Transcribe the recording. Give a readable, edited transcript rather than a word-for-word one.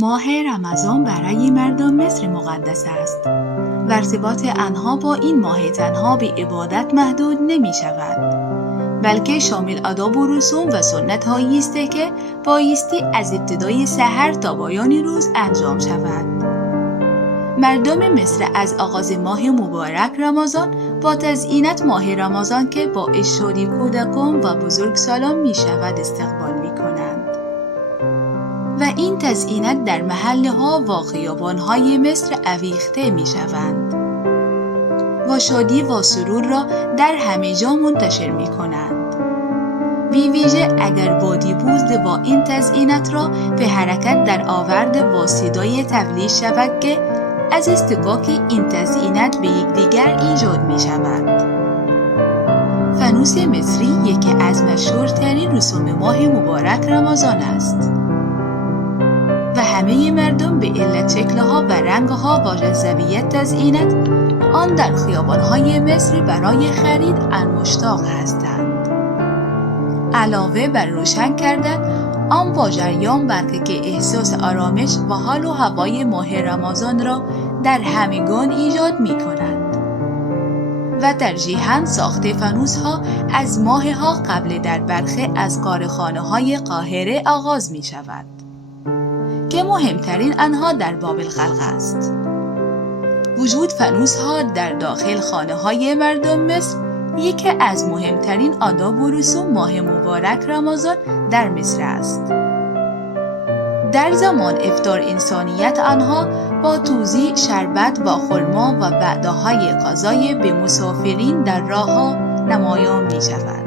ماه رمضان برای مردم مصر مقدس است و ارتباط آنها با این ماه تنها به عبادت محدود نمی شود، بلکه شامل آداب و رسوم و سنت هایی است که بایستی از ابتدای سحر تا پایان روز انجام شود. مردم مصر از آغاز ماه مبارک رمضان با تزیینت ماه رمضان که باعث شادی کودکان و بزرگسالان می شود استقبال می کنند و این تزیینت در محله‌ها و خیابان‌های مصر آویخته می شوند و شادی و سرور را در همه جا منتشر می کنند. بی ویژه اگر بادی بوزد با این تزیینت را به حرکت در آورد و صدای تبلیغ شود که از اصطکاک این تزیینت به یکدیگر ایجاد می شود. فانوس مصری یکی از مشهورترین رسوم ماه مبارک رمضان است و همه مردم به علت شکلها و رنگها و جذابیت تزیینت آن در خیابان‌های مصر برای خرید مشتاق هستند. علاوه بر روشن کردن آن با جریان برق که احساس آرامش و حال و هوای ماه رمضان را در همگان ایجاد می کنند و ترجیحاً ساخت فانوس‌ها از ماه‌ها قبل در برخی از کارخانه‌های قاهره آغاز می شود که مهمترین آنها در باب‌الخلق است. وجود فانوس‌ها در داخل خانه‌های مردم مصر یکی از مهمترین آداب و رسوم ماه مبارک رمضان در مصر است. در زمان افطار انسانیت آنها با توزیع شربت و خرما و وعده‌های غذایی به مسافرین در راه‌ها نمایان می شود.